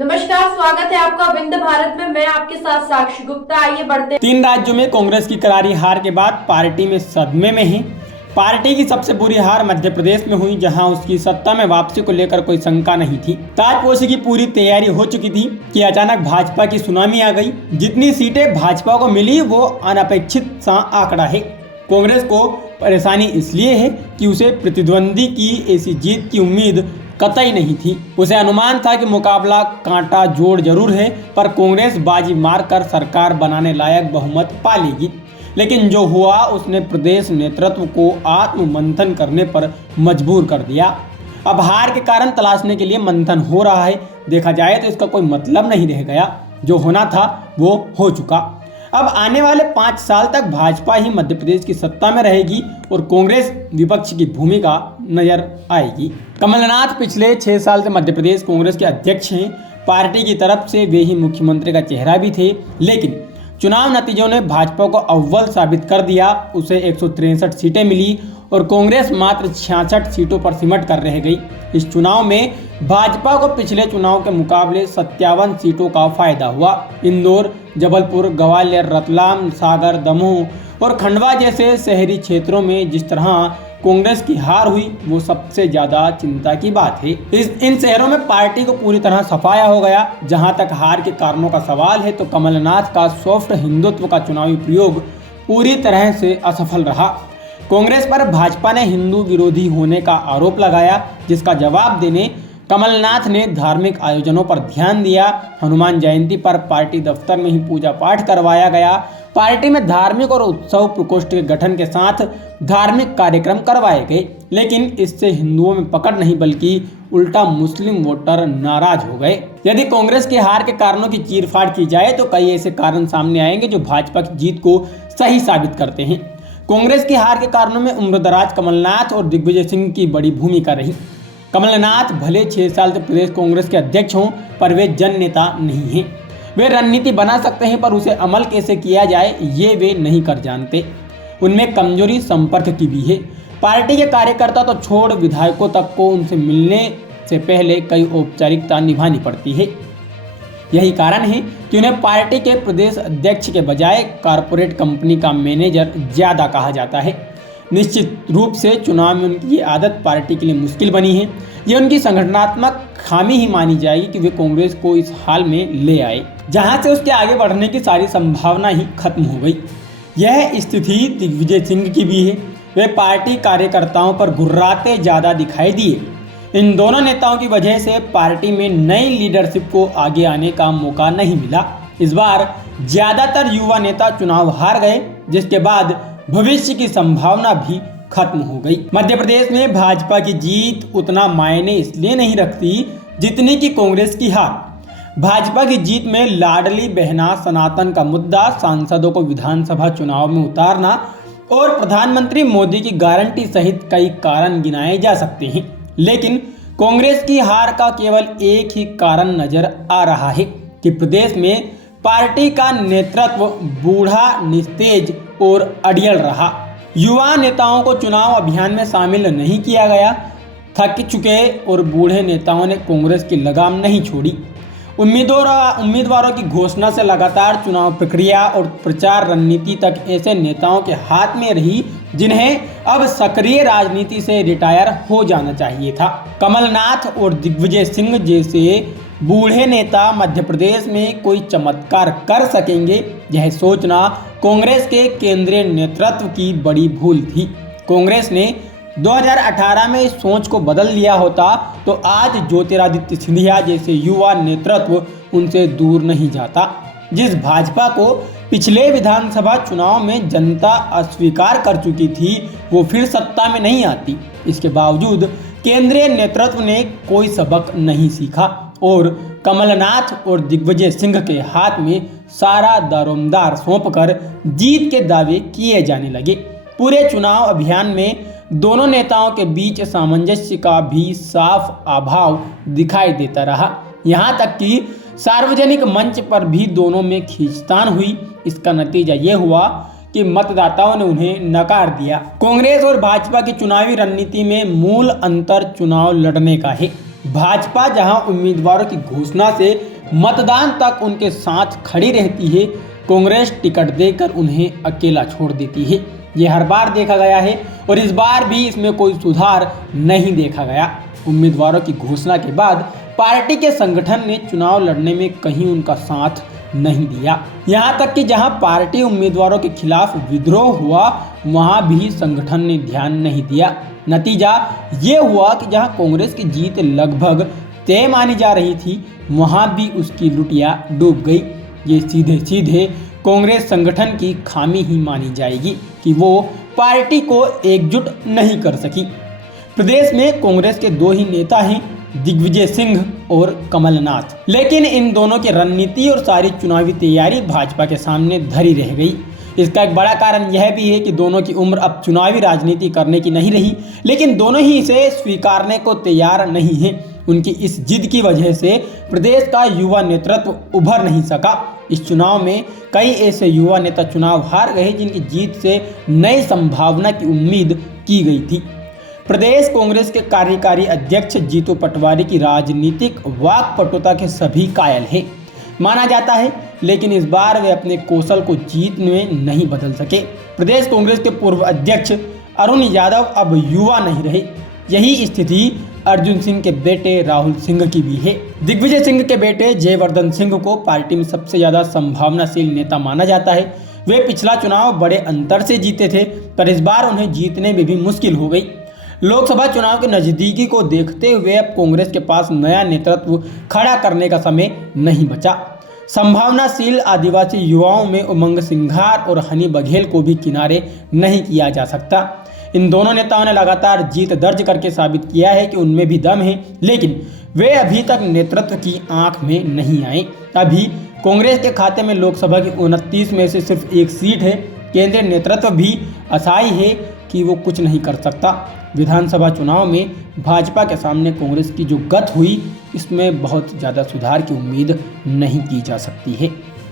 नमस्कार, स्वागत है आपका विंध्य भारत में। मैं आपके साथ साक्षी गुप्ता। आइए बढ़ते। 3 राज्यों में कांग्रेस की करारी हार के बाद पार्टी में सदमे में है। पार्टी की सबसे बुरी हार मध्य प्रदेश में हुई, जहां उसकी सत्ता में वापसी को लेकर कोई शंका नहीं थी। ताजपोशी की पूरी तैयारी हो चुकी थी कि अचानक भाजपा की सुनामी आ गई। जितनी सीटें भाजपा को मिली वो अनपेक्षित सा आंकड़ा है। कांग्रेस को परेशानी इसलिए है कि उसे प्रतिद्वंदी की ऐसी जीत की उम्मीद कतई नहीं थी। उसे अनुमान था कि मुकाबला कांटा जोड़ जरूर है, पर कांग्रेस बाजी मारकर सरकार बनाने लायक बहुमत पा लेगी। लेकिन जो हुआ उसने प्रदेश नेतृत्व को आत्ममंथन करने पर मजबूर कर दिया। अब हार के कारण तलाशने के लिए मंथन हो रहा है। देखा जाए तो इसका कोई मतलब नहीं रह गया। जो होना था वो हो चुका। अब आने वाले 5 साल तक भाजपा ही मध्य प्रदेश की सत्ता में रहेगी और कांग्रेस विपक्ष की भूमिका नजर आएगी। कमलनाथ पिछले 6 साल से मध्य प्रदेश कांग्रेस के अध्यक्ष हैं। पार्टी की तरफ से वे ही मुख्यमंत्री का चेहरा भी थे, लेकिन चुनाव नतीजों ने भाजपा को अव्वल साबित कर दिया। उसे 163 सीटें मिली और कांग्रेस मात्र 66 सीटों पर सिमट कर रह गई। इस चुनाव में भाजपा को पिछले चुनाव के मुकाबले 57 सीटों का फायदा हुआ। इंदौर, जबलपुर, ग्वालियर, रतलाम, सागर, दमोह और खंडवा जैसे शहरी क्षेत्रों में जिस तरह कांग्रेस की हार हुई वो सबसे ज्यादा चिंता की बात है। इन शहरों में पार्टी को पूरी तरह सफाया हो गया। जहां तक हार के कारणों का सवाल है तो कमलनाथ का सॉफ्ट हिंदुत्व का चुनावी प्रयोग पूरी तरह से असफल रहा। कांग्रेस पर भाजपा ने हिंदू विरोधी होने का आरोप लगाया, जिसका जवाब देने कमलनाथ ने धार्मिक आयोजनों पर ध्यान दिया। हनुमान जयंती पर पार्टी दफ्तर में ही पूजा पाठ करवाया गया। पार्टी में धार्मिक और उत्सव प्रकोष्ठ के गठन के साथ धार्मिक कार्यक्रम करवाए गए, लेकिन इससे हिंदुओं में पकड़ नहीं बल्कि उल्टा मुस्लिम वोटर नाराज हो गए। यदि कांग्रेस के हार के कारणों की चीरफाड़ की जाए तो कई ऐसे कारण सामने आएंगे जो भाजपा की जीत को सही साबित करते हैं। कांग्रेस की हार के कारणों में उम्रदराज कमलनाथ और दिग्विजय सिंह की बड़ी भूमिका रही। कमलनाथ भले 6 साल से प्रदेश कांग्रेस के अध्यक्ष हों, पर वे जन नेता नहीं हैं। वे रणनीति बना सकते हैं, पर उसे अमल कैसे किया जाए ये वे नहीं कर जानते। उनमें कमजोरी संपर्क की भी है। पार्टी के कार्यकर्ता तो छोड़ विधायकों तक को उनसे मिलने से पहले कई औपचारिकता निभानी पड़ती है। यही कारण है कि उन्हें पार्टी के प्रदेश अध्यक्ष के बजाय कारपोरेट कंपनी का मैनेजर ज्यादा कहा जाता है। निश्चित रूप से चुनाव में उनकी ये आदत पार्टी के लिए मुश्किल बनी है। ये उनकी संगठनात्मक खामी ही मानी जाएगी कि वे कांग्रेस को इस हाल में ले आए जहां से उसके आगे बढ़ने की सारी संभावना ही खत्म हो गई। यह स्थिति दिग्विजय सिंह की भी है। वे पार्टी कार्यकर्ताओं पर घुर्राते ज्यादा दिखाई दिए। इन दोनों नेताओं की वजह से पार्टी में नई लीडरशिप को आगे आने का मौका नहीं मिला। इस बार ज्यादातर युवा नेता चुनाव हार गए, जिसके बाद भविष्य की संभावना भी खत्म हो गई। मध्य प्रदेश में भाजपा की जीत उतना मायने इसलिए नहीं रखती जितनी कि कांग्रेस की हार। भाजपा की जीत में लाडली बहना सनातन का मुद्दा, सांसदों को विधानसभा चुनाव में उतारना और प्रधानमंत्री मोदी की गारंटी सहित कई कारण गिनाए जा सकते हैं। लेकिन कांग्रेस की हार का केवल एक ही कारण नजर आ रहा है कि प्रदेश में पार्टी का नेतृत्व बूढ़ा, निस्तेज और अड़ियल रहा। युवा नेताओं को चुनाव अभियान में शामिल नहीं किया गया। थक चुके और बूढ़े नेताओं ने कांग्रेस की लगाम नहीं छोड़ी। उम्मीदवारों की घोषणा से लगातार चुनाव प्रक्रिया और प्रचार रणनीति तक ऐसे नेताओं के हाथ में रही जिन्हें अब सक्रिय राजनीति से रिटायर हो जाना चाहिए था। कमलनाथ और दिग्विजय सिंह जैसे बूढ़े नेता मध्य प्रदेश में कोई चमत्कार कर सकेंगे, यह सोचना कांग्रेस के केंद्रीय नेतृत्व की बड़ी भूल थी। कांग्रेस ने 2018 में इस सोच को बदल लिया होता तो आज ज्योतिरादित्य सिंधिया जैसे युवा नेतृत्व उनसे दूर नहीं जाता। जिस भाजपा को पिछले विधानसभा चुनाव में जनता अस्वीकार कर चुकी थी वो फिर सत्ता में नहीं आती। इसके बावजूद केंद्रीय नेतृत्व ने कोई सबक नहीं सीखा और कमलनाथ और दिग्विजय सिंह के हाथ में सारा दारोमदार सौंपकर जीत के दावे किए जाने लगे। पूरे चुनाव अभियान में दोनों नेताओं के बीच सामंजस्य का भी साफ अभाव दिखाई देता रहा। यहाँ तक कि सार्वजनिक मंच पर भी दोनों में खींचतान हुई। इसका नतीजा ये हुआ कि मतदाताओं ने उन्हें नकार दिया। कांग्रेस और भाजपा की चुनावी रणनीति में मूल अंतर चुनाव लड़ने का है। भाजपा जहां उम्मीदवारों की घोषणा से मतदान तक उनके साथ खड़ी रहती है, कांग्रेस टिकट देकर उन्हें अकेला छोड़ देती है। ये हर बार देखा गया है और इस बार भी इसमें कोई सुधार नहीं देखा गया। उम्मीदवारों की घोषणा के बाद पार्टी के संगठन ने चुनाव लड़ने में कहीं उनका साथ नहीं दिया। यहाँ तक कि जहाँ पार्टी उम्मीदवारों के खिलाफ विद्रोह हुआ, वहाँ भी संगठन ने ध्यान नहीं दिया। नतीजा ये हुआ कि जहाँ कांग्रेस की जीत लगभग तय मानी जा रही थी, वहाँ भी उसकी लुटिया डूब गई। ये सीधे सीधे कांग्रेस संगठन की खामी ही मानी जाएगी कि वो पार्टी को एकजुट नहीं कर सकी। प्रदेश में कांग्रेस के दो ही नेता हैं, दिग्विजय सिंह और कमलनाथ, लेकिन इन दोनों की रणनीति और सारी चुनावी तैयारी भाजपा के सामने धरी रह गई। इसका एक बड़ा कारण यह भी है कि दोनों की उम्र अब चुनावी राजनीति करने की नहीं रही, लेकिन दोनों ही इसे स्वीकारने को तैयार नहीं है। उनकी इस जिद की वजह से प्रदेश का युवा नेतृत्व उभर नहीं सका। इस चुनाव में कई ऐसे युवा नेता चुनाव हार गए जिनकी जीत से नई संभावना की उम्मीद की गई थी। प्रदेश कांग्रेस के कार्यकारी अध्यक्ष जीतू पटवारी की राजनीतिक वाकपटुता के सभी कायल हैं, माना जाता है, लेकिन इस बार वे अपने कौशल को जीत में नहीं बदल सके। प्रदेश कांग्रेस के पूर्व अध्यक्ष अरुण यादव अब युवा नहीं रहे। यही स्थिति अर्जुन सिंह के बेटे राहुल सिंह की भी है। दिग्विजय सिंह के बेटे जयवर्धन सिंह को पार्टी में सबसे ज्यादा संभावनाशील नेता माना जाता है। वे पिछला चुनाव बड़े अंतर से जीते थे, पर इस बार उन्हें जीतने में भी मुश्किल हो गई। लोकसभा चुनाव के नजदीकी को देखते हुए अब कांग्रेस के पास नया नेतृत्व खड़ा करने का समय नहीं बचा। संभावनाशील आदिवासी युवाओं में उमंग सिंघार और हनी बघेल को भी किनारे नहीं किया जा सकता। इन दोनों नेताओं ने लगातार जीत दर्ज करके साबित किया है कि उनमें भी दम है, लेकिन वे अभी तक नेतृत्व की आंख में नहीं आए। अभी कांग्रेस के खाते में लोकसभा की 29 में से सिर्फ एक सीट है। केंद्रीय नेतृत्व भी असहाय है कि वो कुछ नहीं कर सकता। विधानसभा चुनाव में भाजपा के सामने कांग्रेस की जो गत हुई, इसमें बहुत ज़्यादा सुधार की उम्मीद नहीं की जा सकती है।